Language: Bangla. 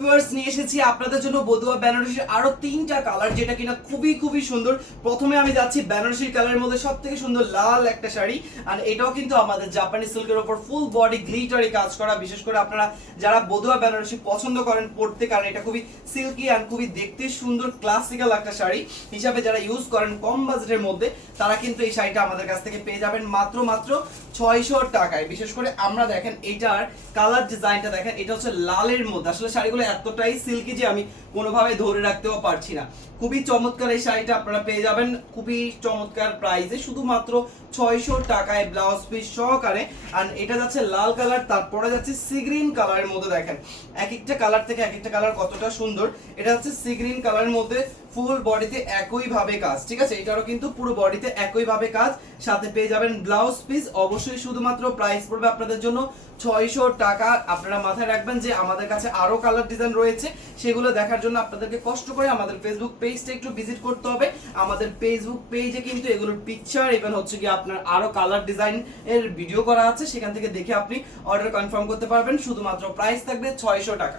ভিউয়ার্স নিয়ে এসেছি আপনাদের জন্য বদুয়া বেনারসির আরো তিনটা কালার, যেটা কিনা খুবই খুবই সুন্দর। প্রথমে আমি যাচ্ছি বেনারসির কালারের মধ্যে সবথেকে সুন্দর লাল একটা শাড়ি, আর এটাও কিন্তু আমাদের জাপানি সিল্কের উপর ফুল বডি গ্লিটারি কাজ করা। বিশেষ করে আপনারা যারা বদুয়া বেনারসি পছন্দ করেন পড়তে, কারণ এটা খুবই সিল্কি আর খুবই দেখতে সুন্দর ক্লাসিক্যাল একটা শাড়ি হিসাবে যারা ইউজ করেন কম বাজেটের মধ্যে, তারা কিন্তু এই শাড়িটা আমাদের কাছ থেকে পেয়ে যাবেন মাত্র 600 টাকায়। বিশেষ করে আমরা দেখেন এইটার কালার ডিজাইনটা দেখেন, এটা হচ্ছে লালের মধ্যে। আসলে শাড়িগুলো এতটাই সিল্কি যে আমি কোনোভাবে ধরে রাখতেও পারছি না। খুবই চমৎকার এই শাড়িটা আপনারা পেয়ে যাবেন খুবই চমৎকার প্রাইসে, শুধুমাত্র 600 টাকায় ব্লাউজ পিস সহকারে। আর এটা যাচ্ছে লাল কালার, তারপরে যাচ্ছে সি গ্রিন কালারের মধ্যে। দেখেন এক একটা কালার থেকে এক একটা কালার কতটা সুন্দর। এটা হচ্ছে সি গ্রিন কালারের মধ্যে ফুল বডিতে একই ভাবে কাজ, ঠিক আছে। এটারও কিন্তু পুরো বডিতে একই ভাবে কাজ, সাথে পেয়ে যাবেন ব্লাউজ পিস। অবশ্যই শুধুমাত্র প্রাইস পড়বে আপনাদের জন্য 600 টাকা। আপনারা মাথায় রাখবেন যে আমাদের কাছে আরো কালার ডিজাইন রয়েছে, সেগুলো দেখার জন্য আপনাদেরকে কষ্ট করে আমাদের ফেসবুক পেজটা একটু ভিজিট করতে হবে। আমাদের ফেসবুক পেজে কিন্তু এগুলোর পিকচার ইভেন হচ্ছে কি আপনার আরো কালার ডিজাইন এর ভিডিও করা আছে, সেখান থেকে দেখে আপনি অর্ডার কনফার্ম করতে পারবেন। শুধুমাত্র প্রাইস থাকবে 600 টাকা।